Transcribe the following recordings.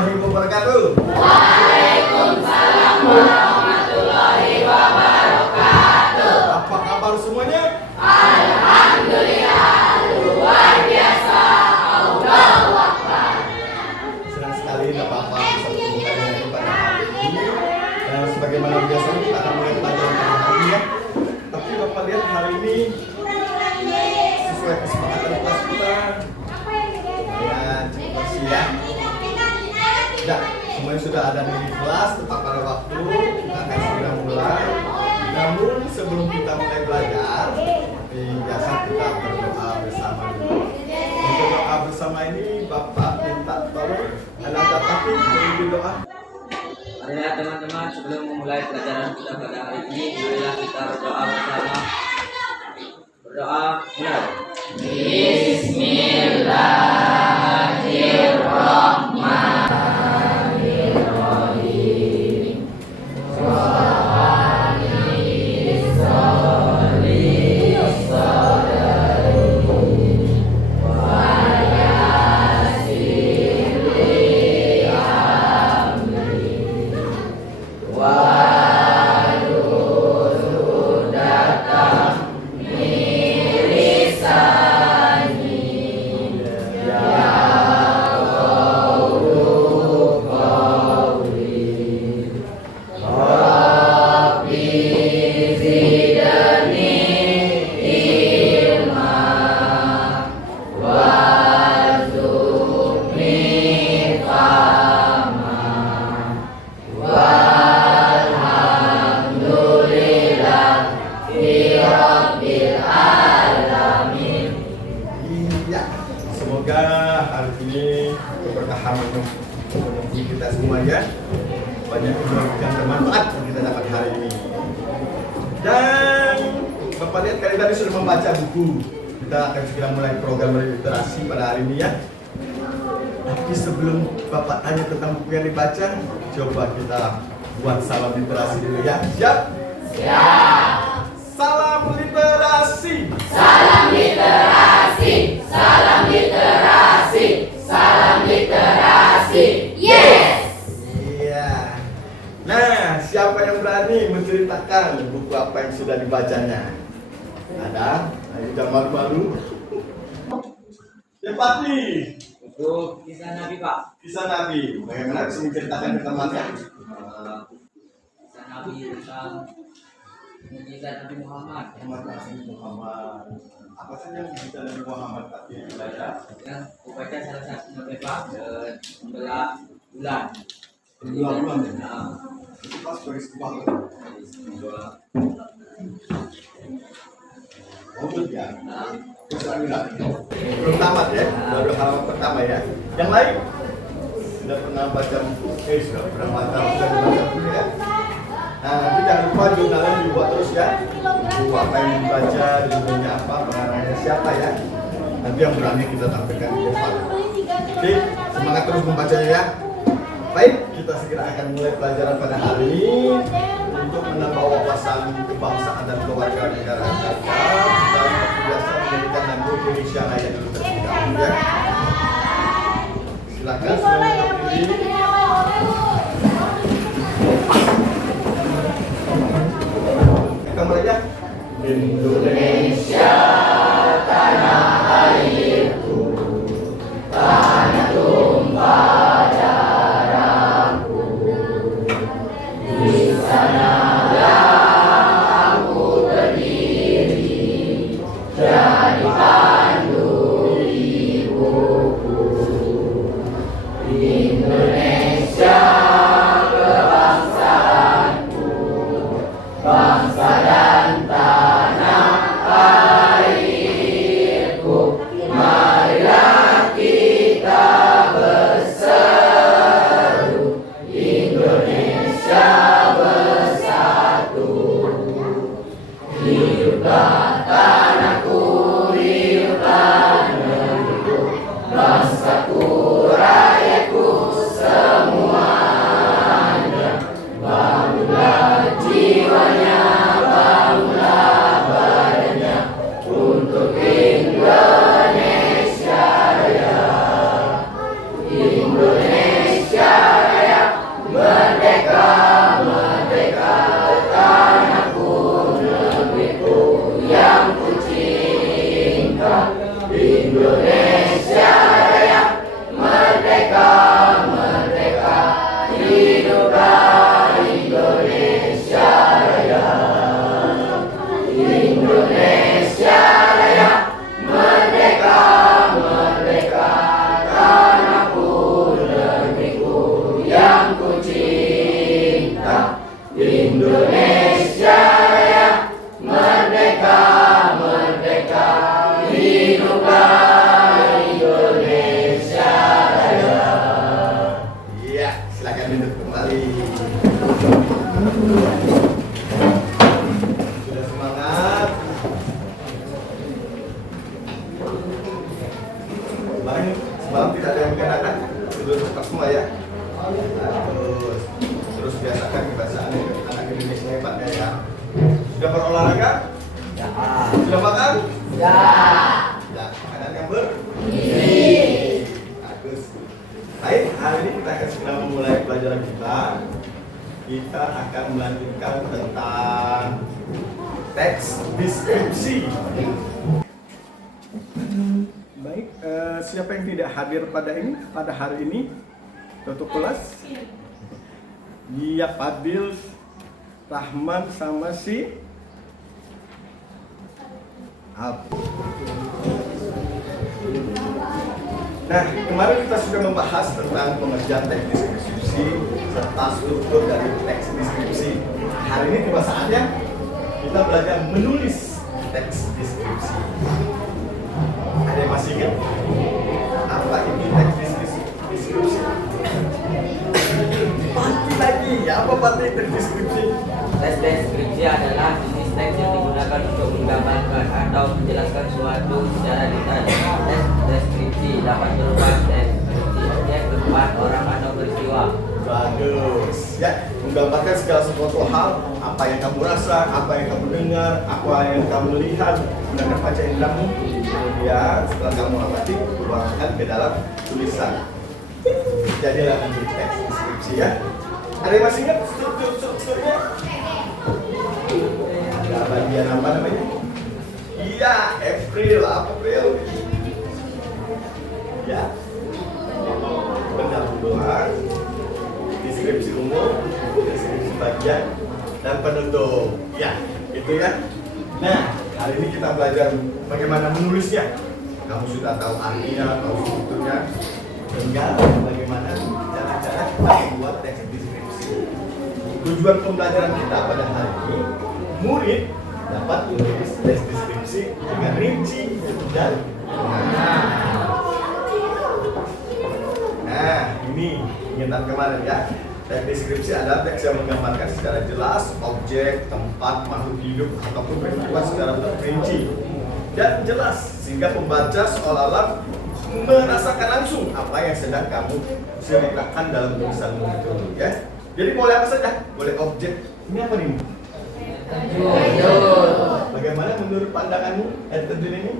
warahmatullahi wabarakatuh. Waalaikumsalam warahmatullahi wabarakatuh. Apa kabar semuanya? Alhamdulillah, luar biasa. Allahu Akbar. Senang sekali dapat bisa bertemu kalian pada hari ini. Dan sebagaimana biasanya kita akan mulai pelajaran pada hari ini ya. Tapi Bapak lihat hari ini sesuai kesepakatan kelas kita. Ya, cukup bersih ya. Ya, semuanya sudah ada di kelas tepat pada waktu. Kita akan segera mulai. Namun sebelum kita mulai belajar, biasa kita berdoa bersama dulu. Untuk doa bersama ini, Bapak minta tolong anak tapi memimpin doa. Marilah teman-teman, sebelum memulai pelajaran kita pada hari ini, marilah kita berdoa bersama. Berdoa mulai. Bismillahirrahmanirrahim. Iya, semoga hari ini keberkahan memenuhi kita semuanya. Banyak kebaikan bermanfaat yang kita dapat hari ini. Dan Bapak lihat kali tadi sudah membaca buku. Kita akan segera mulai program literasi pada hari ini ya. Tapi sebelum Bapak tanya tentang buku yang dibaca, coba kita buat salam literasi dulu ya. Siap? Siap. Salam literasi. Salam literasi. Salam literasi. Salam literasi. Yes. Iya. Nah, siapa yang berani menceritakan buku apa yang sudah dibacanya? Ada? Ayo jangan malu-malu. Ya Pati. Untuk kisah Nabi, Pak. Kisah Nabi. Bagaimana bisa menceritakan ke temannya? Kisah Nabi tentang mukjizat Nabi Muhammad Muhammad. Apa saja mukjizat Nabi Muhammad tapi belajar? yang membaca salah satunya, Pak, membelah bulan. Dua bulan ya. Nah, Itu pas peristiwa. Oh ya. Belum tamat ya, baru halaman pertama ya. Yang lain sudah pernah baca buku, sudah pernah baca buku ya. Nah nanti jangan lupa jurnalnya dibuat terus ya. Buku apa yang dibaca, judulnya apa, pengarangnya siapa ya. Nanti yang berani kita tampilkan di depan. Oke, semangat terus membacanya ya. Baik, kita segera akan mulai pelajaran pada hari ini untuk menambah wawasan kebangsaan dan kewarganegaraan kita. Kita biasa menjadikan nama Indonesia Raya dulu terlebih dahulu ya. Silakan semuanya berdiri. Kita mulai ya. Indonesia tanah airku, tanah tumpah darahku. Di sanalah aku berdiri, jadi pandu ibuku. Indonesia kebangsaanku, bangsa dan tanah air. Semalam tidak ada yang mengenakan, tidur cepat semua ya. Terus biasakan kebiasaan anak Indonesia hebatnya ya. Sudah berolahraga? Ya. Sudah makan? Ya. Ya, makanan yang ber? Bagus. Baik, hari ini kita akan segera memulai pelajaran kita. Kita akan melanjutkan tentang teks deskripsi. Baik, siapa yang tidak hadir pada hari ini? Tutup kelas? Iya, Fadil, Rahman, sama si Ab. Nah, kemarin kita sudah membahas tentang pengerjaan teks deskripsi serta struktur dari teks deskripsi. Hari ini tiba saatnya kita belajar menulis teks deskripsi. Ada yang masih ingat apa itu teks deskripsi? Pasti lagi, apa pasti teks deskripsi? Teks deskripsi adalah jenis teks yang digunakan untuk menggambarkan atau menjelaskan suatu secara detail. Teks deskripsi dapat berupa deskripsi objek, tempat, orang atau peristiwa. Bagus, ya, menggambarkan segala sesuatu hal, apa yang kamu rasa, apa yang kamu dengar, apa yang kamu lihat, menggunakan panca inderamu. Kemudian setelah kamu amati, tuangkan ke dalam tulisan. Jadilah nanti teks deskripsi ya. Ada yang masih ingat strukturnya? Ada bagian apa namanya? Iya, April, apa April? Ya, pendahuluan, deskripsi umum, deskripsi bagian, dan penutup. Ya, itu ya. Nah, hari ini kita belajar bagaimana menulisnya. Kamu sudah tahu artinya, tahu strukturnya. Tinggal bagaimana cara-cara kita membuat teks deskripsi. Tujuan pembelajaran kita pada hari ini, murid dapat menulis teks deskripsi dengan rinci dan benar. Nah, ini ingatan kemarin ya. Teks deskripsi adalah teks yang menggambarkan secara jelas objek, tempat, makhluk hidup ataupun peristiwa secara terperinci dan jelas sehingga pembaca seolah-olah merasakan langsung apa yang sedang kamu ceritakan dalam tulisanmu itu ya. Jadi boleh apa saja, boleh objek. Ini apa nih? Bagaimana menurut pandanganmu terjun ini?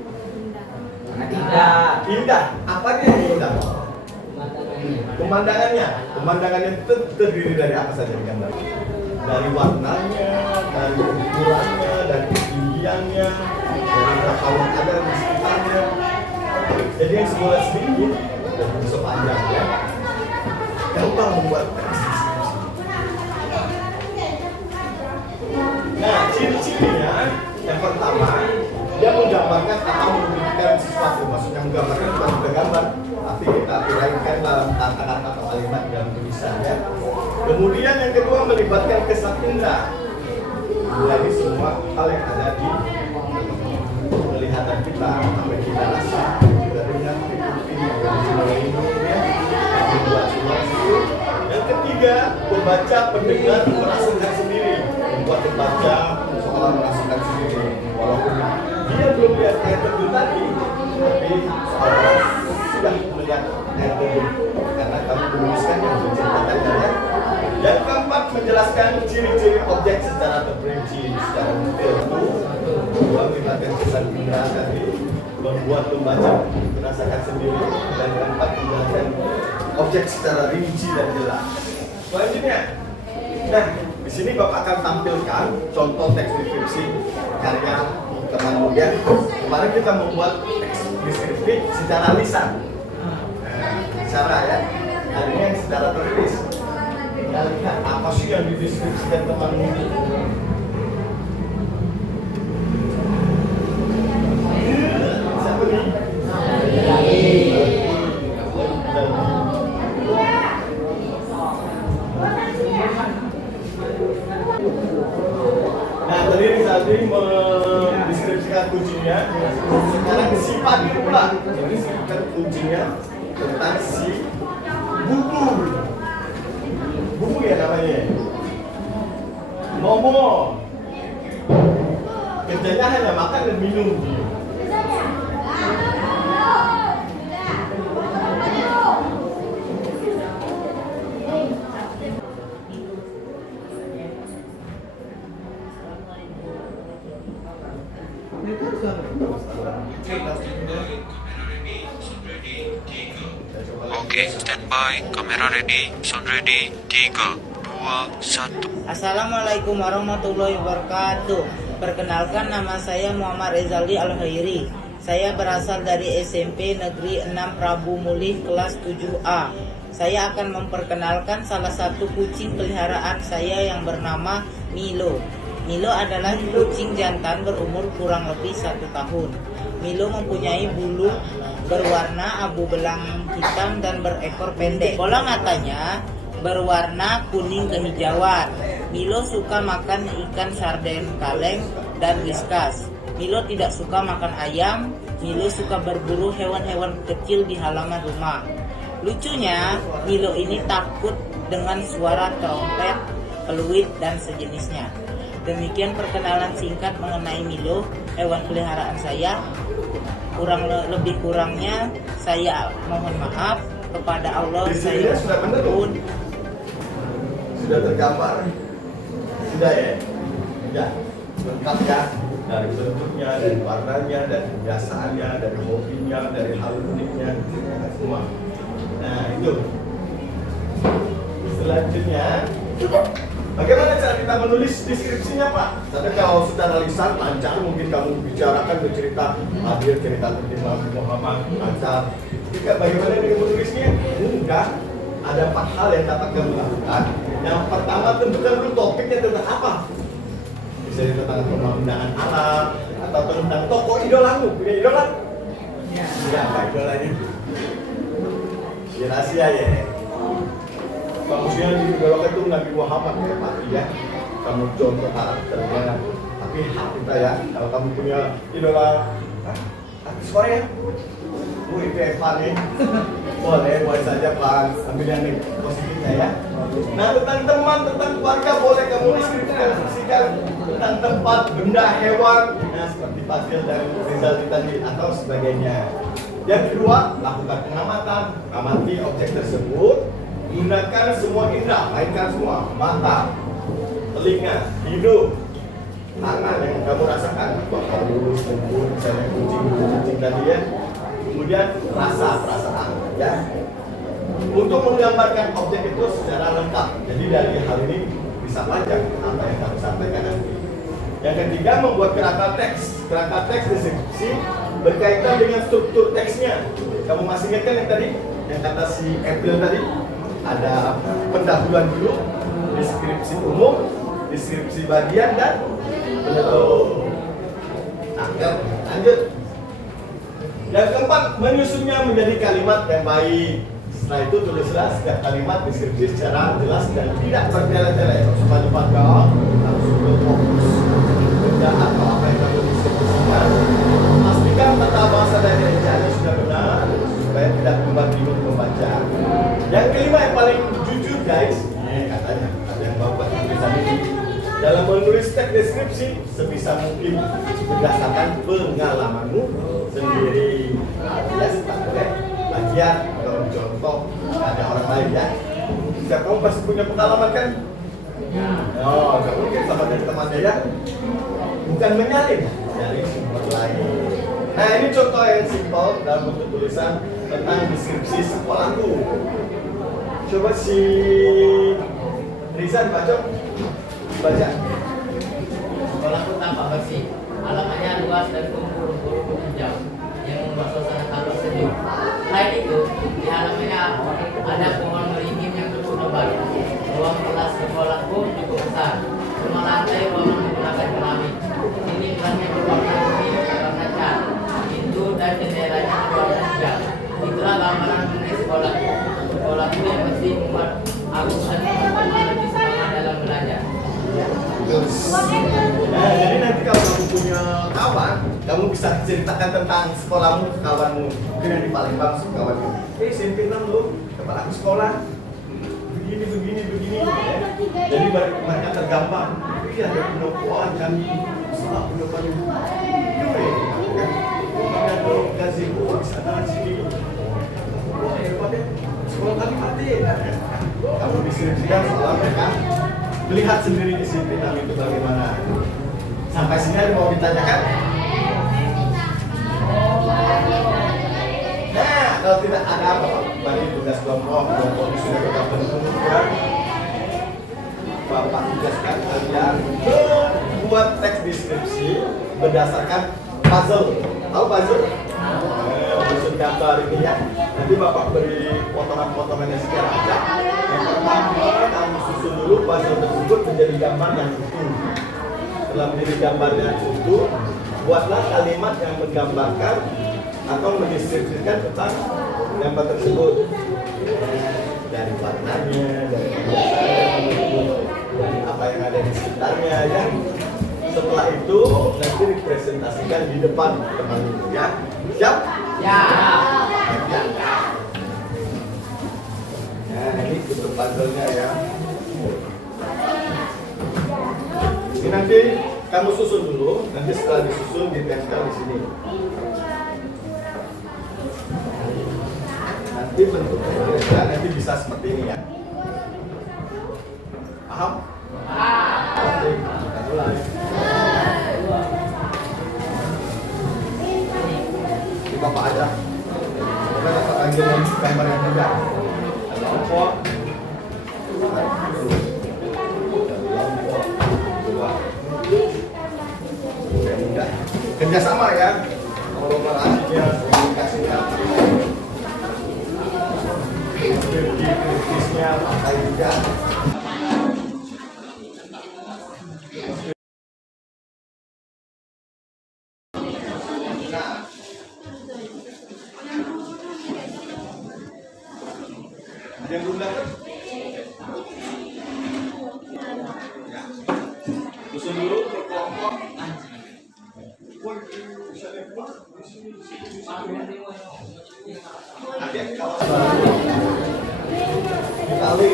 Indah. Indah. Apanya yang indah? Pemandangannya terdiri dari apa saja gambar? Dari warnanya, dari ukurannya, dari ketinggiannya, dari berapa orang ada di sekitarnya. Jadi yang semula sedikit dan sepanjang ya. Gampang membuat teks deskripsi. Nah, ciri-cirinya yang pertama, dia menggambarkan atau menunjukkan sesuatu. Maksudnya menggambarkan bukan juga gambar, tapi kita uraikan dalam kata-kata atau kalimat dalam tulisan ya. Kemudian yang kedua melibatkan kesan indera. Jadi semua hal yang ada di penglihatan kita, apa yang kita rasa, kita dengar, ikuti, ya. Yang ketiga, pembaca pendengar merasakan sendiri, membuat pembaca seolah merasakan sendiri, walaupun dia belum lihat ayat tertentu tadi, tapi seolah sudah melihat ayat tertentu karena kamu menuliskan yang menceritakannya ya. Yang keempat, menjelaskan ciri-ciri objek secara terperinci, secara detail. Kedua, melibatkan kesan indera tadi, membuat pembaca merasakan sendiri, dan yang keempat, menjelaskan objek secara rinci dan jelas. Selanjutnya, nah di sini Bapak akan tampilkan contoh teks deskripsi karya teman muda. Kemarin kita membuat teks deskripsi secara lisan, cara ya. Hari ini yang secara tertulis. Kita lihat apa sih yang dideskripsikan teman muda. Siapa nih? Nah, tadi mendeskripsikan kuncinya. Sekarang si Fadil pula mendeskripsikan kuncinya tentang si buku. Buku ya namanya. Momo. Kerjanya hanya makan dan minum. Oke, standby, kamera ready, sound ready, 3, 2, 1. Assalamualaikum warahmatullahi wabarakatuh. Perkenalkan, nama saya Muhammad Rezaldi Al-Khairi. Saya berasal dari SMP Negeri 6 Prabu Mulih kelas 7A. Saya akan memperkenalkan salah satu kucing peliharaan saya yang bernama Milo. Milo adalah kucing jantan berumur kurang lebih 1 tahun. Milo mempunyai bulu berwarna abu belang hitam dan berekor pendek. Bola matanya berwarna kuning kehijauan. Milo suka makan ikan sarden kaleng dan whiskas. Milo tidak suka makan ayam. Milo suka berburu hewan-hewan kecil di halaman rumah. Lucunya, Milo ini takut dengan suara trompet, peluit, dan sejenisnya. Demikian perkenalan singkat mengenai Milo, hewan peliharaan saya. Lebih kurangnya saya mohon maaf kepada Allah. Saya mohon. Sudah tergambar? Sudah ya? Sudah lengkap ya? Dari bentuknya, dari warnanya, dari kebiasaannya, dari hobinya, dari hal uniknya, semua. Nah itu. Selanjutnya, bagaimana cara kita menulis deskripsinya Pak? Tapi kalau secara lisan lancar, mungkin kamu bicarakan bercerita hadir cerita tentang Muhammad lancar. Jika bagaimana dengan menulisnya? Mudah. Ada 4 hal yang dapat kamu lakukan. Yang pertama, tentukan dulu topiknya tentang apa. Bisa tentang pemandangan alam atau tentang tokoh idolamu. Punya idola? Ya. Siapa idolanya? Ya rahasia ya. Manusia diidolakan itu Nabi Muhammad ya Pak ya. Kamu contoh karakternya. Tapi hak kita ya. Kalau kamu punya idola artis Korea, itu Evan nih. Boleh saja Pak. Ambil yang positifnya ya. Nah tentang teman, tentang keluarga boleh kamu deskripsikan tentang tempat, benda, hewan. Nah seperti Fadil dan Rizal tadi atau sebagainya. Yang kedua, lakukan pengamatan. Amati objek tersebut. Gunakan semua indera, mainkan semua. Mata, telinga, hidung, tangan yang kamu rasakan. Halus, lembut, misalnya kucing tadi ya. Kemudian rasa, perasaan ya. Untuk menggambarkan objek itu secara lengkap. Jadi dari hal ini bisa panjang apa yang kamu sampaikan nanti. Yang ketiga, membuat kerangka teks. Kerangka teks deskripsi berkaitan dengan struktur teksnya. Kamu masih ingat kan yang tadi? Yang kata si April tadi? Ada pendahuluan dulu, deskripsi umum, deskripsi bagian, dan penutup. Nah, lanjut. Yang keempat, menyusunnya menjadi kalimat yang baik. Setelah itu tulislah setiap kalimat deskripsi secara jelas dan tidak bertele-tele. Supaya pada harus fokus benda atau apa yang kamu deskripsikan. Pastikan tata bahasa dan ejaan sudah benar supaya tidak membuat bingung membaca. Yang kelima yang paling jujur guys, katanya ada yang bawa tulisan ini. Dalam menulis teks deskripsi sebisa mungkin berdasarkan pengalamanmu sendiri. Alias tak boleh plagiat atau contoh ada orang lain ya. Setiap kamu pasti punya pengalaman kan? Oh, kamu mungkin sama dari temannya ya. Bukan menyalin dari sumber lain. Nah ini contoh yang simpel dalam bentuk tulisan tentang deskripsi sekolahku. Coba si Rizan baca. Sekolahku tampak bersih, halamannya luas dan rumput-rumput hijau yang membuat suasana tampak sejuk. Selain itu, di halamannya ada pohon beringin yang cukup lebat. Ruang kelas sekolahku cukup besar. Semua lantai ruangan menggunakan keramik. Dinding-dindingnya berwarna kuning warna cat. Pintu dan jendelanya berwarna hijau. Itulah gambaran mengenai sekolahku. Sekolahku yang mesti membuat aku dan teman-teman lebih semangat dalam belajar. Nah, jadi nanti kalau kamu punya kawan, kamu bisa ceritakan tentang sekolahmu ke kawanmu. Mungkin yang di Palembang kawanmu. SMP 6 loh, tempat aku sekolah. Begini ya. Jadi mereka tergambar. Iya, ada pendopoan kami. Setelah pendopoan itu. Ada gazebo di sana sini. Wah, hebat ya. Sekolah kami mati. Kamu deskripsikan sekolah mereka. Lihat sendiri disiplinan itu bagaimana. Sampai sini ada mau ditanyakan? Nah, Kalau tidak ada apa-apa, bagi tugas kelompok ini sudah kita bentukkan. Bapak tugaskan kalian membuat teks deskripsi berdasarkan puzzle. Tahu puzzle? Susun gambar ini ya. Nanti Bapak beri potongan-potongannya secara acak. Yang pertama, kamu susun dulu puzzle tersebut menjadi gambar yang utuh. Setelah menjadi gambar yang utuh, buatlah kalimat yang menggambarkan atau mendeskripsikan tentang gambar tersebut. Dari warnanya, dari dari apa yang ada di sekitarnya ya. Setelah itu nanti dipresentasikan di depan teman-teman ya. Siap? Ya. Nah, ini bentuk puzzle-nya ya. Ini nanti kamu susun dulu, nanti setelah disusun ditempel di sini. Nanti bentuknya nanti bisa seperti ini ya. Paham? Oke, kita mulai. Ini Bapak aja. Kita dapat ambil gambar yang mudah. Ada lompok. Yang mudah. Kerjasama ya. Kolaborasinya, komunikasinya. Kritisnya, pakai juga. Ada yang belum dapat? Ya. Susun dulu per kelompok. Ada kalau kali.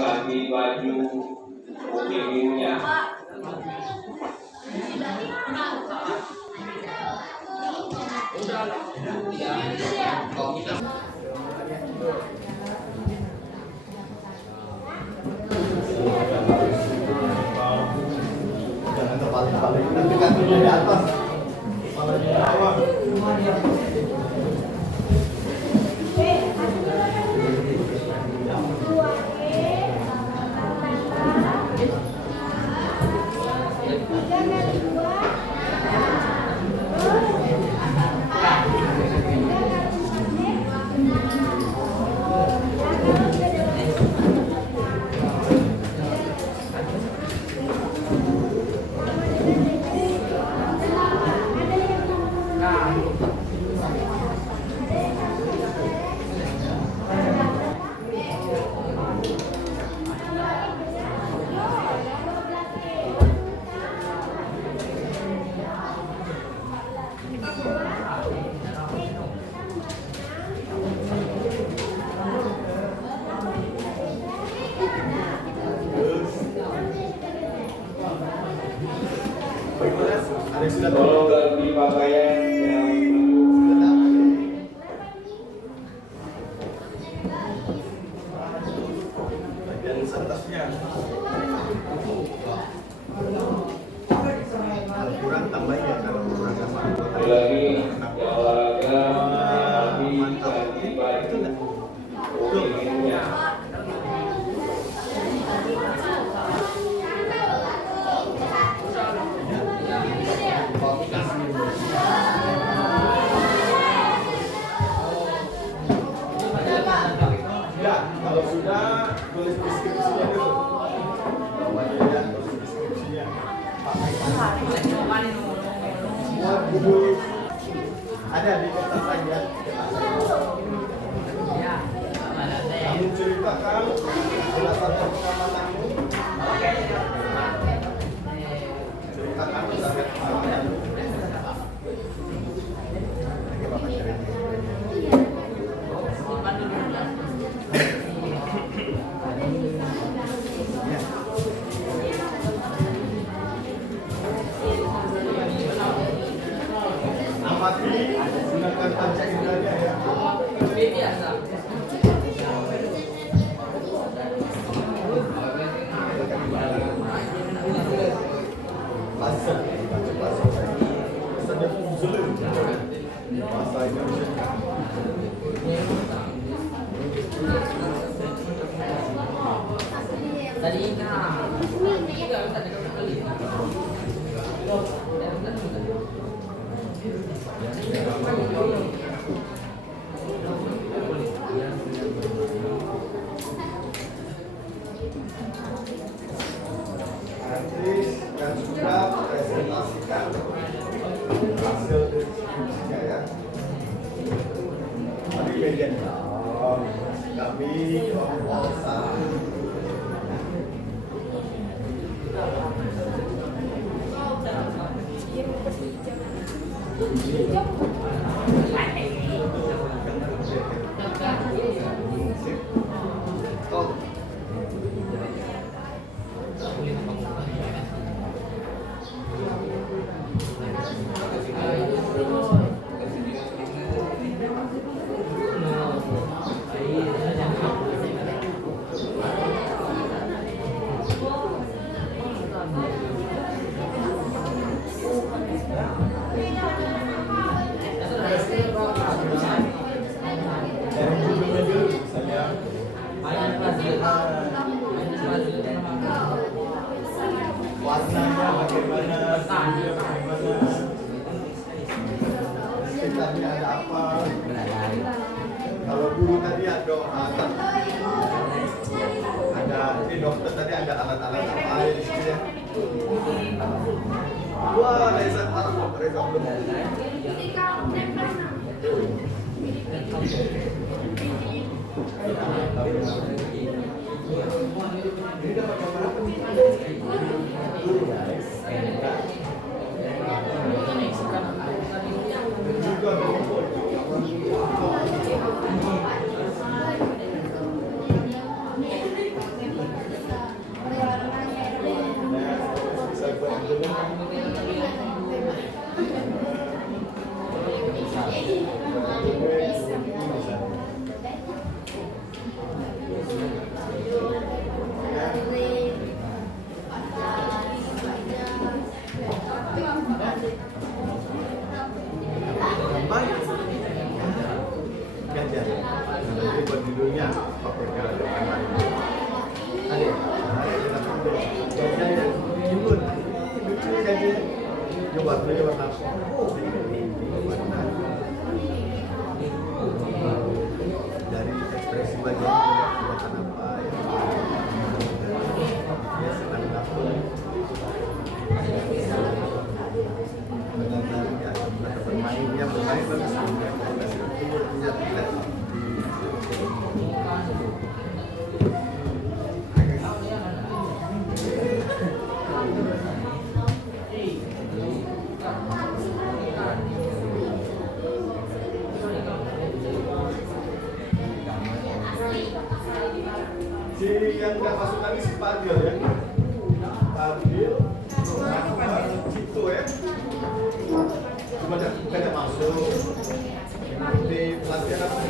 bagi baju umumnya. Jangan terbalik-balik, nanti kakinya di atas, kepalanya di bawah. Ada yang sudah Tolong ganti pakaian yang bagian atasnya. Kurang tambahin ya kalau kurang sama. lagi olahraga ganti baju umumnya. Ya, kalau sudah tulis deskripsinya dulu. Bawahnya ya, tulis deskripsinya. Buat buku ada di kertas saja. Kamu ceritakan berdasarkan pengamatanmu. Ceritakan berdasarkan pengamatanmu. Bapak cerita. Nanti yang sudah presentasikan hasil deskripsinya ya. Tadi media kami kelompok 1. Warnanya bagaimana, bagaimana. Tadi ada apa? Kalau guru tadi ada ini dokter tadi ada alat-alat apa di sini ya? Wah, Reza belum. Ini dapat gambar apa nih? Dari ekspresi wajah kelihatan apa ya senang apa benar-benar ya bermainnya bermain bagus punya tidak si yang nggak masuk tadi si Fadil ya, Fadil, itu ya, cuma bukannya masuk di pelatihan apa?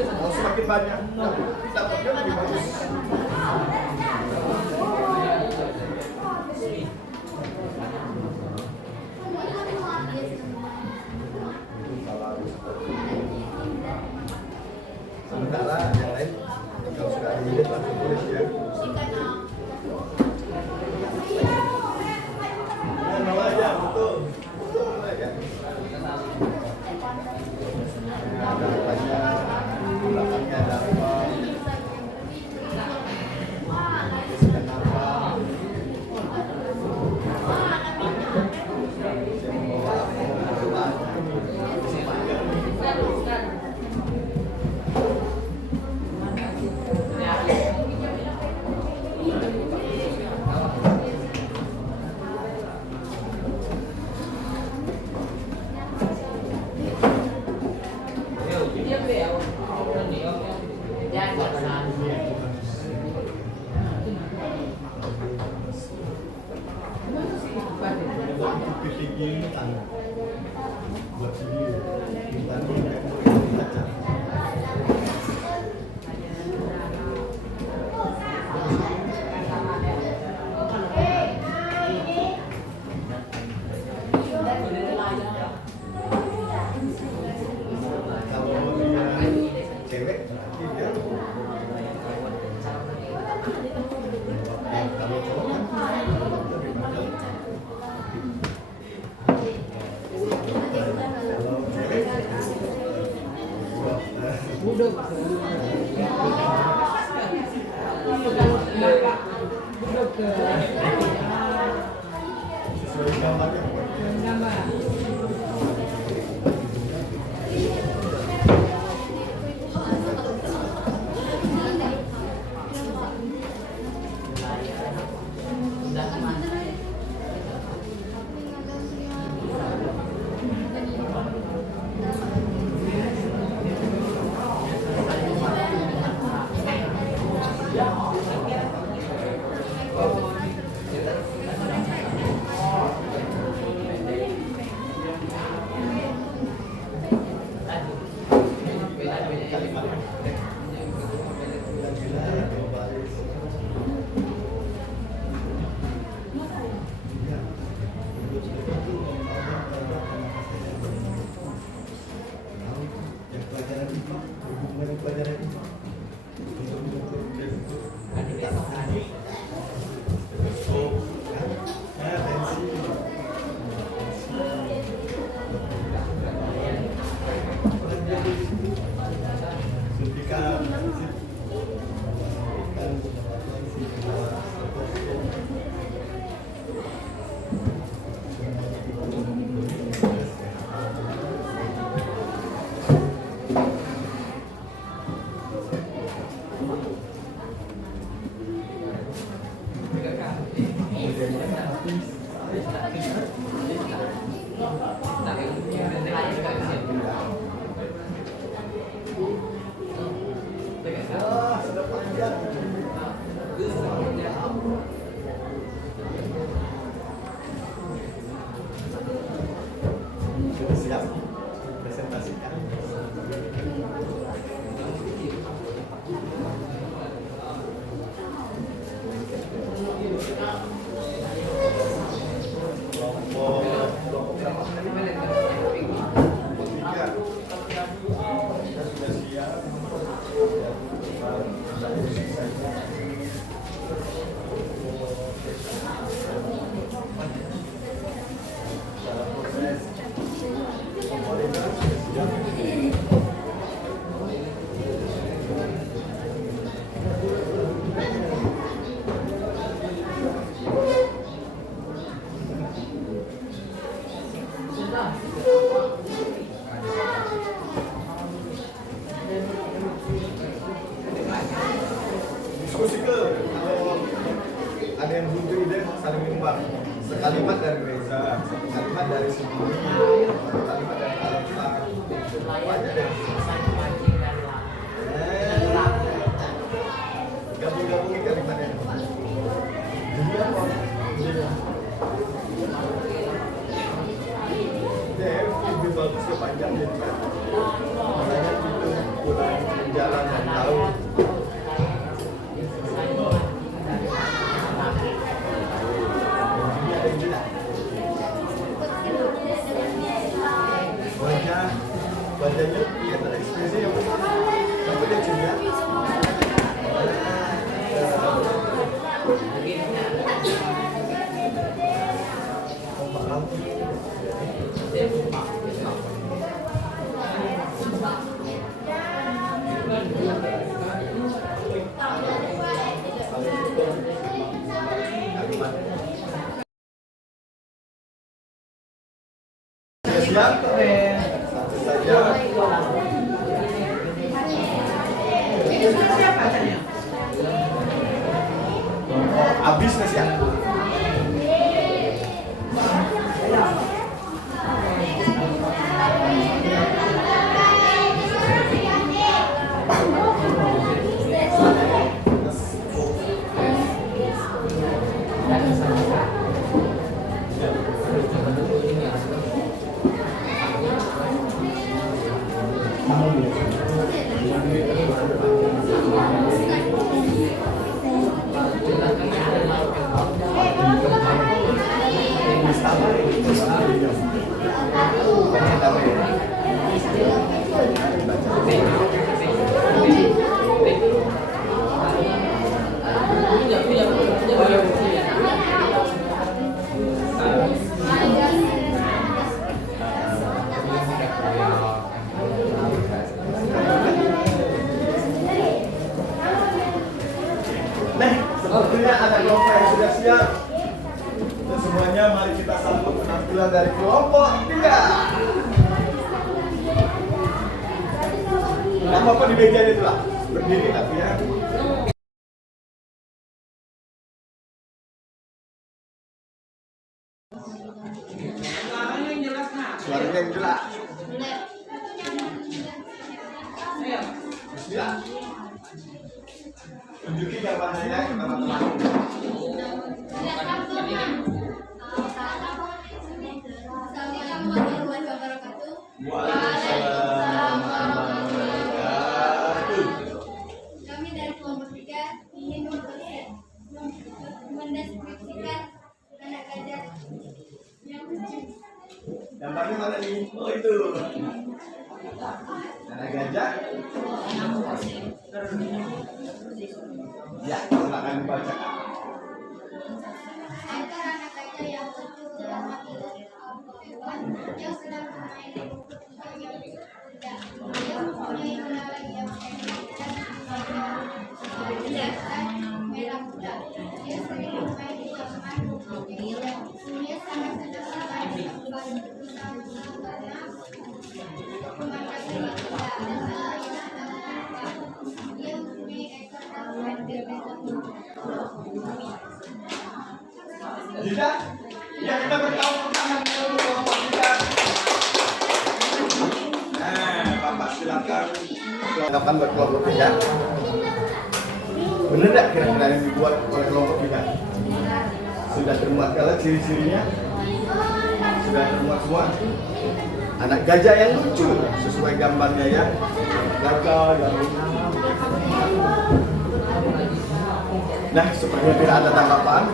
Kalau semakin banyak dapatnya lebih bagus. Sementara yang lain kalau sudah ada ide langsung tulis ya. Mau aja betul, betul aja. Ada apa? Belakangnya ada apa? Sesuai gambarnya. Sudah siap presentasikan. Kelompok berapa? Tiga. Kita sudah siap. Diskusi ke kalau ada yang butuh ide saling menyumbang. Sekalimat dari Reza, sekalimat dari Sembunyi, sekalimat dari Alfa, banyak deh. Gabung-gabungin kalimatnya. Jadi apa? Lebih bagus ya panjang jadi kan. Makanya itu kurang jalan dan tahu. Wajahnya kelihatan ekspresi yang tapi dia juga siap saja. Habis nasi ya? dari kelompok 3. Nah, apa di meja itu lah, berdiri tapi ya. Suaranya yang jelas. Bismillah. Tunjuki gambarnya ke teman-teman. Waalaikumsalam warahmatullahi wabarakatuh. Kami dari kelompok 3 ingin mendeskripsikan anak gajah yang lucu. Gambarnya mana nih? Oh itu. Anak gajah. Ya, silakan dibacakan. Ekor anak gajah yang lucu dalam hati hewan yang sedang bermain di rumput yang indah. Dia mempunyai belalai yang pendek dan merah muda. Dia sering bermain di taman yang indah. Dia sangat senang bermain bersama karena pemandangan yang indah dan belalai yang tampak. Dia mempunyai ekor yang berbeda. Tidak? Ya kita bertepuk tangan dulu kelompok 3. Nah, Bapak silakan. Tanggapan buat kelompok 3. Benar tidak kira-kira yang dibuat oleh kelompok 3? Sudah termuat kala ciri-cirinya? Sudah termuat semua? Anak gajah yang lucu sesuai gambarnya ya. Gajah yang lucu. Nah, sepertinya tidak ada tanggapan.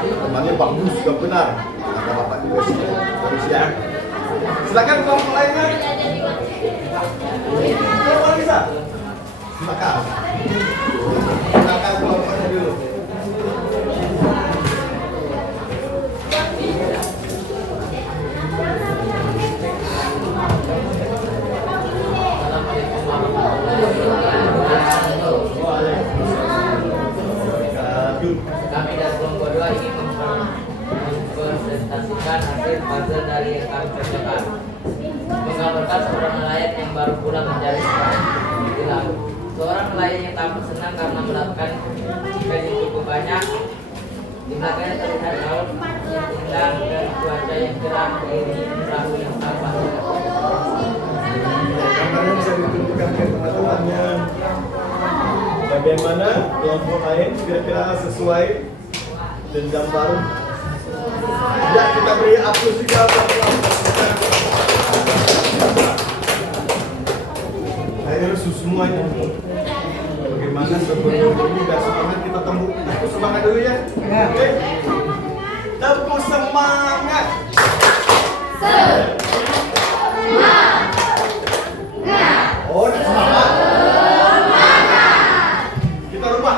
Temannya bagus, sudah benar. Kata Bapak juga sih. Bagus ya. Silakan kelompok lainnya. Kelompok bisa. Silakan. Silakan kelompoknya dulu. Kami dari kelompok 2 ingin mempresentasikan hasil puzzle dari yang kami kerjakan. Menggambarkan seorang nelayan yang baru pulang mencari di laut. Seorang nelayan yang tampak senang karena mendapatkan ikan yang cukup banyak. Di belakangnya terlihat laut yang indah dan cuaca yang cerah diiringi perahu yang tampak. Gambarnya bisa ditunjukkan ke teman-temannya. Bagaimana kelompok lain kira-kira sesuai dengan baru? Ya, kita beri aplaus juga buat kelompok kita. Ayo semuanya. Bagaimana sebelum ini dan semangat kita tembuk. Tepuk semangat dulu ya. Oke. Tepuk semangat. Oh, semangat. Kita rubah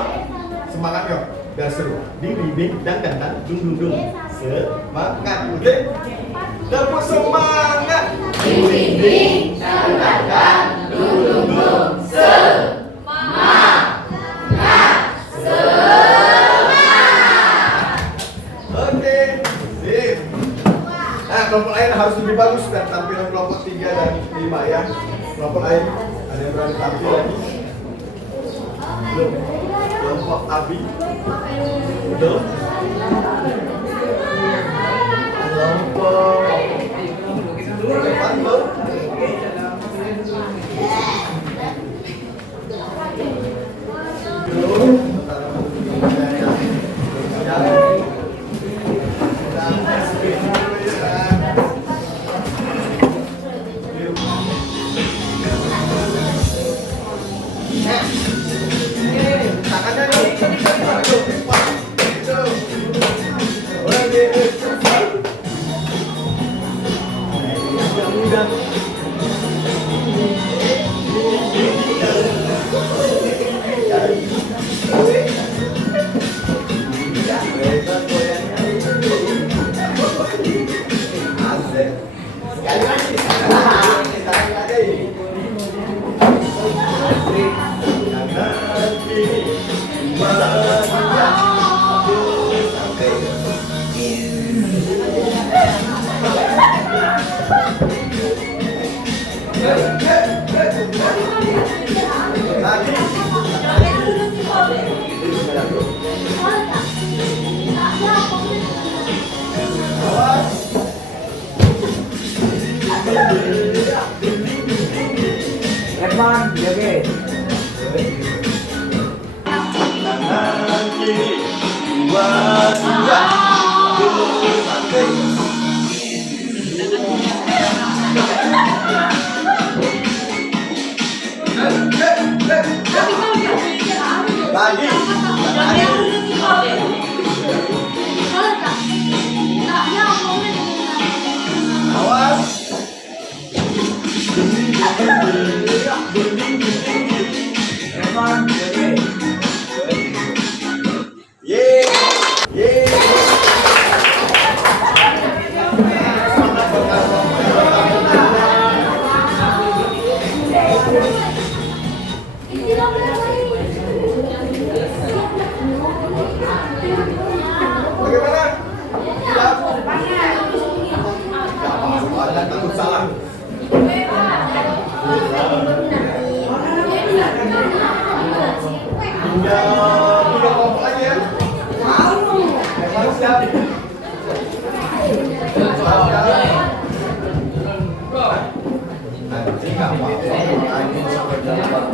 semangat yuk, biar seru. Ding ding ding, dan dung dung dung. Semangat, oke? Tepuk semangat. Ding ding ding, dan dung dung dung, semangat, semangat. Oke, sip. Nah, kelompok lain harus lebih bagus dan tampilan kelompok 3 dan 5 ya. Kelompok lain ada yang berani tampil lagi? Belum. Kelompok Abi. Belum. Kelompok depan belum. Belum. Tangannya dong. Sekali lagi. Eman, joget. Tangan kiri, dua, tiga. Lagi. Awas. Eman, joget. Yeay. Yeay. Bagaimana? Siap? Gak apa-apa, ada takut salah. Tinggal 3 kelompok lagi ya. Emang siap? Nanti gak apa-apa. Angin sampai dalam.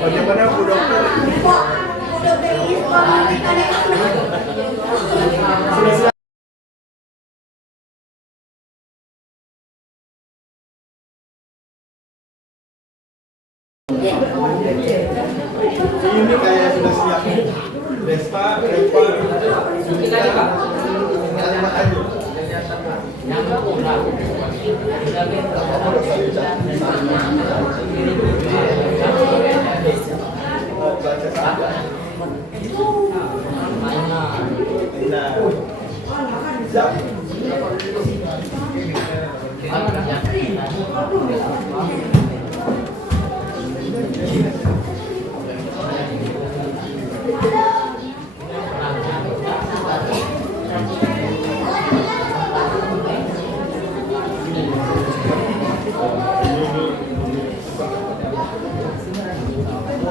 Bagaimana Bu Dokter? Sudah siap? Ini kayak sudah siap. Despa, Repa, tinggal lima aja. Baca saja. Nah, siap.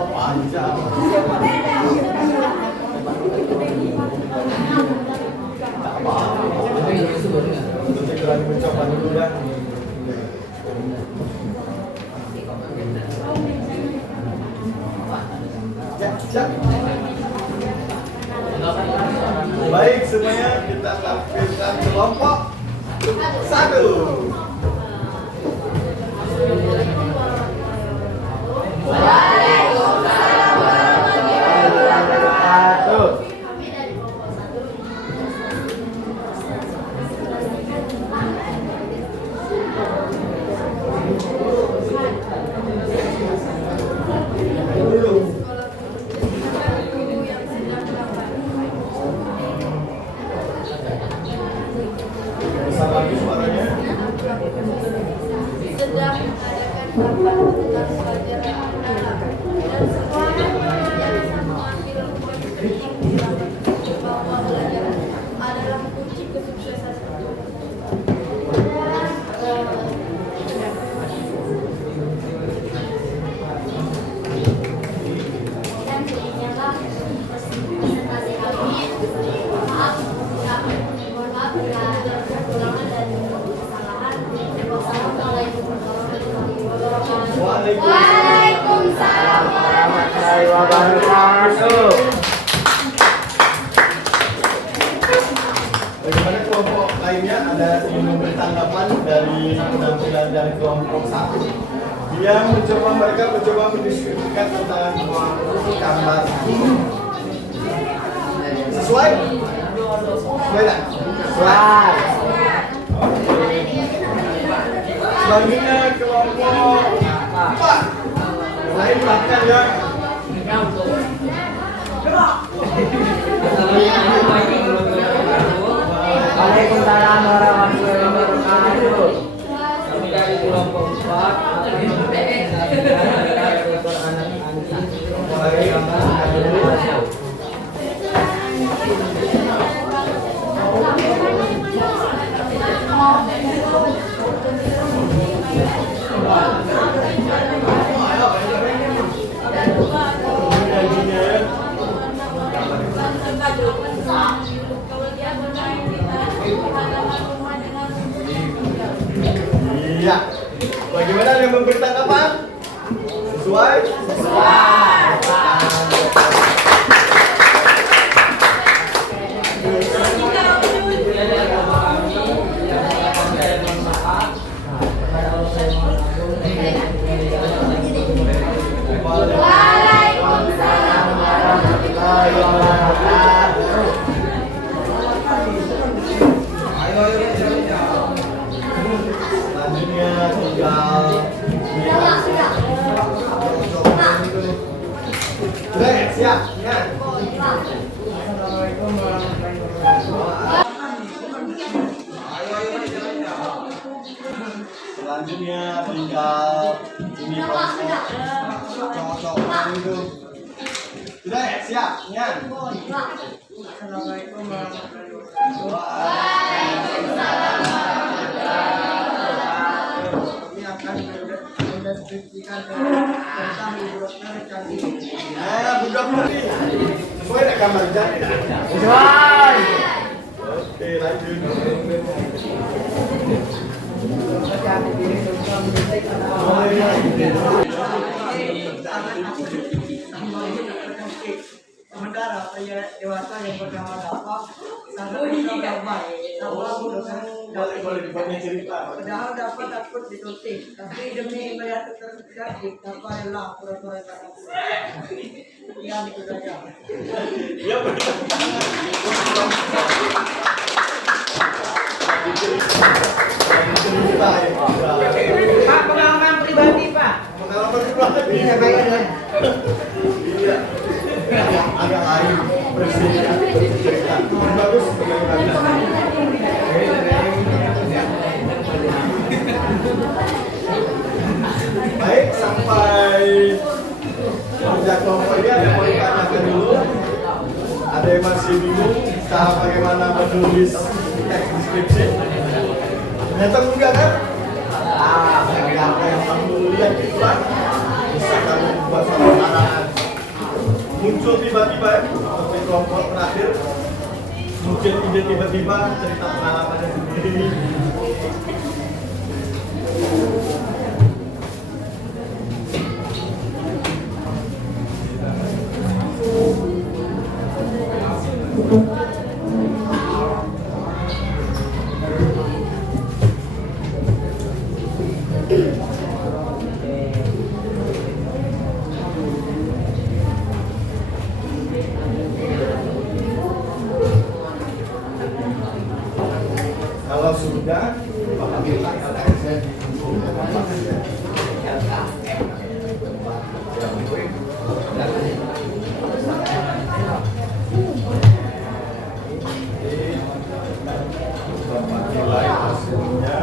Panjang. Tak apa-apa. Nanti berani mencoba dulu dah. Ya, siap. Baik semuanya, kita tampilkan kelompok 1. Besar lagi suaranya. Sedang mengadakan rapat tentang pelajaran anak dan semuanya menjadi mengambil penting bahwa belajar adalah kunci kesuksesan. Dan demikianlah presentasi kami. Maaf, kami mohon maaf bila ada kekurangan dan kesalahan. Wassalamualaikum warahmatullahi wabarakatuh. Waalaikumsalam warahmatullahi wabarakatuh. Bagaimana kelompok lainnya? Ada yang memberi tanggapan dari penampilan dari kelompok 1. Mereka mencoba mendiskusikan tentang gambar. Sesuai? Sesuai tak? Sesuai. Selanjutnya kelompok 4. Yang lain makan ya. Waalaikumsalam warahmatullahi wabarakatuh. Kami dari kelompok 4 Iya. Bagaimana yang memberi tanggapan? Sesuai? Waalaikumsalam warahmatullahi wabarakatuh. Selanjutnya tinggal sudah ya, siap ya. Selanjutnya tinggal ini cocok itu. Sudah ya, siap ya. Assalamualaikum warahmatullahi wabarakatuh. Ini akan mendeskripsikan tentang Ibu Dokter Cantik. Bu Dokter nih, sesuai dengan gambar jadi. Sesuai. Oke, lanjut. Sementara pria dewasa yang bernama Dapak sangat bersabar, Boleh dibanyak cerita. padahal dapat takut disuntik, tapi demi melihat dokter cantik, dapat rela pura-pura takut. Ya, itu saja. Iya benar. Cerita ya. Pak, pengalaman pribadi Pak. Pengalaman pribadi. Iya. Agak lain bersih cerita. Bagus baik, sampai kerja kelompok ini ada yang mau ditanyakan dulu. Ada yang masih bingung cara bagaimana menulis teks deskripsi? Ternyata enggak kan? Apa yang kamu lihat itu kan bisa kamu buat sama karangan. Muncul tiba-tiba seperti kelompok terakhir, mungkin ide tiba-tiba cerita pengalamannya sendiri. Kalau sudah, Bapak minta LKS-nya Bapak nilai hasilnya.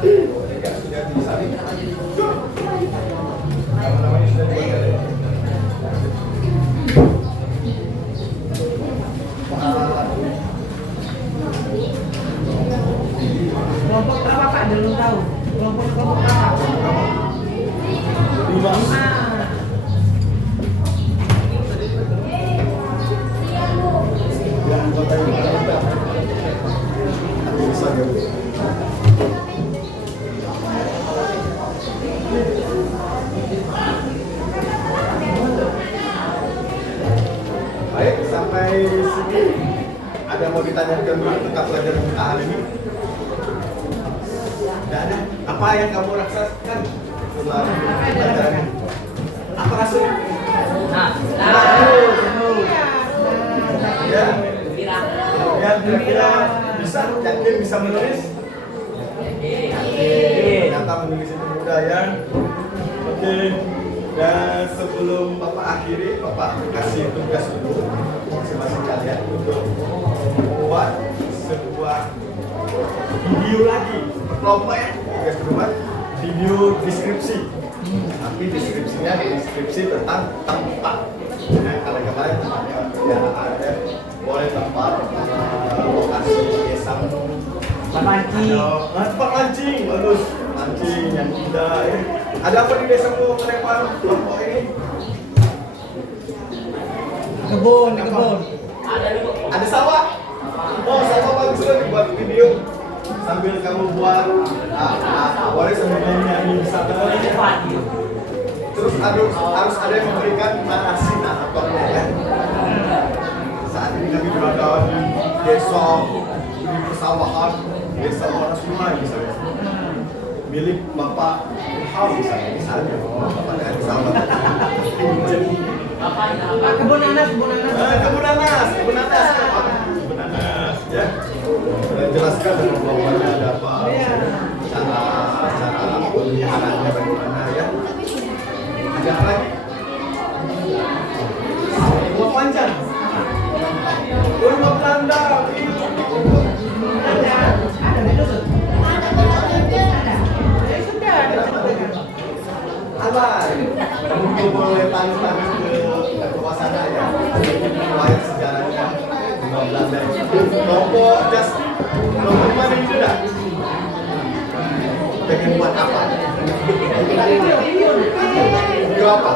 Sudah disalin. Nama-namanya sudah dibuat. Kelompok berapa Pak? Belum tahu. Kelompok berapa? 5. Yang kota yang kita bisa gabung. Baik, sampai sini ada yang mau ditanyakan dulu tentang pelajaran kita hari ini? Tidak ada. Apa yang kamu rasakan setelah pelajaran ini? Apa rasanya? Ya, ya kira-kira bisa, yakin bisa menulis? Ternyata menulis itu mudah ya. Oke. Dan sebelum Bapak akhiri, Bapak kasih tugas dulu masing-masing kalian untuk membuat sebuah video lagi berkelompok ya, tugas kedua video deskripsi. Tapi deskripsinya deskripsi tentang tempat. Nah, kalau kemarin tempatnya ya ada boleh tempat lokasi desa Mancing. tempat mancing, bagus mancing yang indah ya. Ada apa di desamu Kerepan kelompok ini? Kebun. Ada sawah. Oh, sawah bagus kan buat video. Sambil kamu buat awalnya sambil nyanyi bisa terus harus ada yang memberikan narasi naratornya ya. Saat ini kami berada di desa di persawahan desa Wonosungai misalnya milik Bapak Ilham misalnya Bapak dari sahabat Kebun nanas. kebun nanas ya. Jelaskan dengan bapaknya ada apa cara pemeliharaannya bagaimana ya. Ada apa lagi? Rumah panjang. Rumah Belanda. Apa? Kamu boleh tanya ke sana ya. Riwayat sejarahnya rumah Belanda. Kelompok Justin, kelompok mana itu dah? Pengen buat apa? Video apa?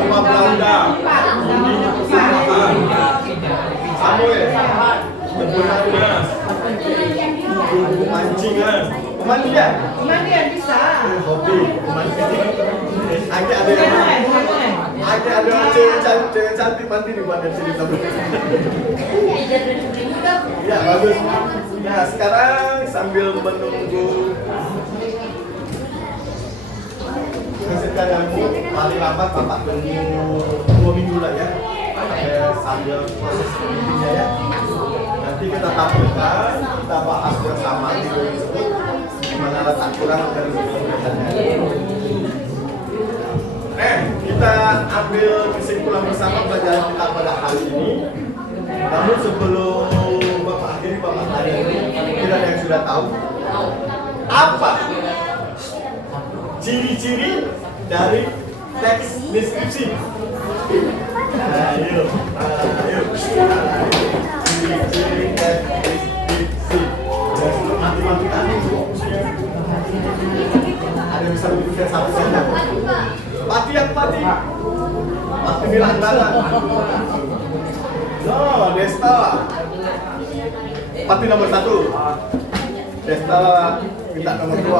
Rumah Belanda. Samuel. Kebun nanas. Pemancingan. Pemandian. Pemandian bisa. Hobi. Pemandian. Ada cewek cantik mandi di mana sini sama. Ya bagus. Nah sekarang sambil menunggu kesediaanmu paling lambat Bapak tunggu 2 minggu lah ya. Sambil proses meetingnya ya. Nanti kita tampilkan, kita bahas bersama di tersebut gimana letak kurang dan kegiatannya. Kita ambil kesimpulan bersama pelajaran kita pada hari ini. Namun sebelum Bapak akhiri, Bapak tanya kira yang sudah tahu apa ciri-ciri dari teks deskripsi? Ayo. Ciri-ciri teks deskripsi. Matematika ini fokusnya. Ada bisa menunjukkan satu saja. Pati Milandaran. No, Desta. Pati nomor 1. Desta minta nomor 2.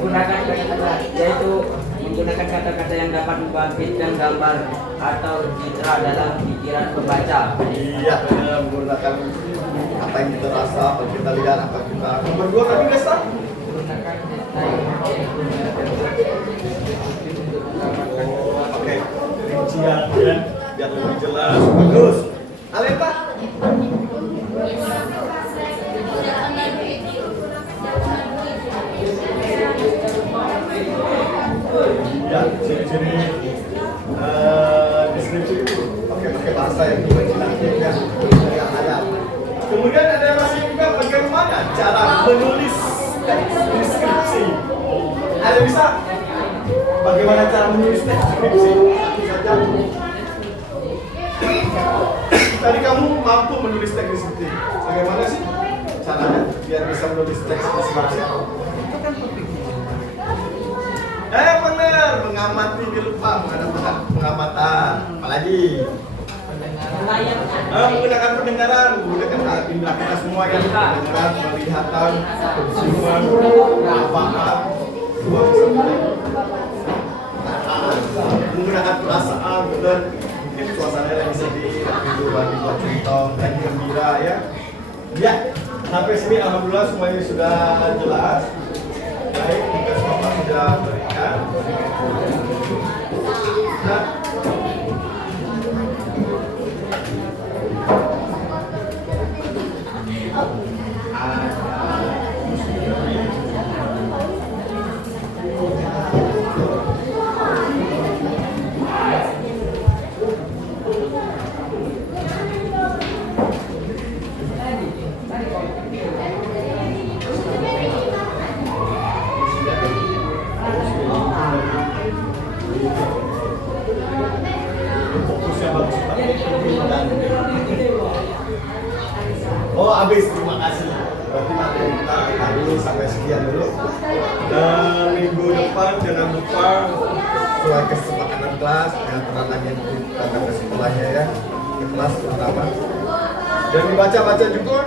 Menggunakan kata yaitu menggunakan kata-kata yang dapat membangkitkan gambar atau citra dalam pikiran pembaca. Iya, menggunakan apa yang kita rasa, apa yang kita lihat, apa yang kita. Nomor 2 tadi Desta. Oke, rincian ya, biar lebih jelas, bagus. Aleta? Ya, ciri-ciri deskripsi itu pakai bahasa yang imajinatif ya, yang ada. Kemudian ada masih juga bagaimana cara menulis teks deskripsi. Ada bisa? Bagaimana cara menulis teks deskripsi? Saja. Tadi kamu mampu menulis teks deskripsi. Bagaimana sih caranya biar bisa menulis teks deskripsi? Benar, mengamati di lupa, mengadakan pengamatan. Apalagi? Menggunakan pendengaran, menggunakan indera kita semua yang pendengaran, penglihatan, penciuman, apaan, semua bisa menggunakan perasaan dan mungkin suasana lagi sedih, lagi buat contoh, lagi gembira ya. Ya, sampai sini alhamdulillah semuanya sudah jelas. Baik, tugas Bapak sudah berikan. Nah, fokusnya bagus habis, terima kasih. Berarti materi kita hari ini sampai sekian dulu. Dan minggu depan jangan lupa sesuai kesepakatan kelas, jangan pernah lagi datang ke sekolahnya ya, ke kelas terutama. Dan dibaca-baca juga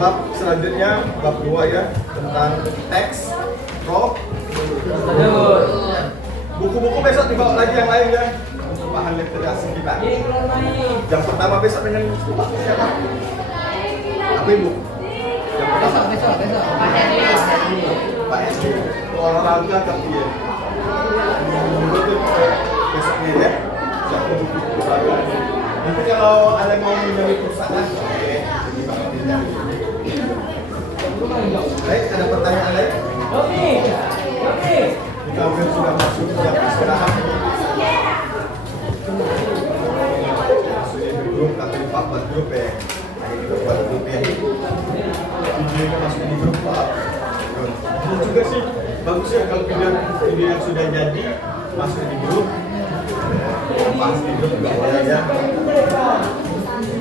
bab selanjutnya, bab 2 ya, tentang teks, roh. Buku-buku besok dibawa lagi yang lain ya, untuk bahan literasi kita. Yang pertama besok dengan siapa? Apa ibu? Yang pertama besok. Pak SD. Olahraga tapi ya. Besoknya ya. Siapa buku olahraga. Nanti kalau ada yang mau mencari perusahaan, oke. Baik, ada pertanyaan lain? Kita hampir sudah masuk jam istirahat. Maksudnya di grup, tapi Pak buat grup ya. Hanya kita buat grup ya. Videonya masuk di grup Pak. Itu juga sih, bagus ya kalau video yang sudah jadi masuk di grup. Pas di grup juga boleh ya.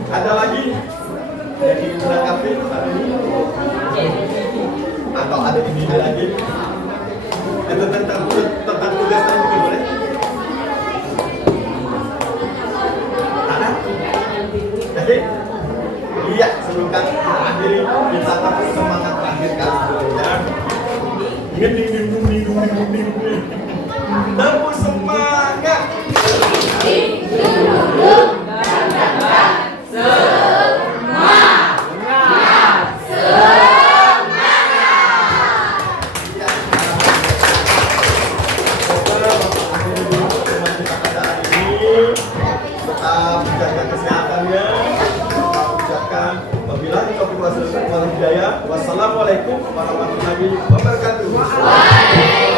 Ada lagi yang ingin menanggapi hari ini? Atau ada ide lagi? Tentang tugas tadi juga boleh? Ada? Jadi, iya sebelum kami akhiri kita pakai semangat terakhir kali ya. Ding. Tepuk semangat. Tetap jaga kesehatannya. Kita ucapkan wabillahi taufiq wal hidayah. Wassalamualaikum warahmatullahi wabarakatuh.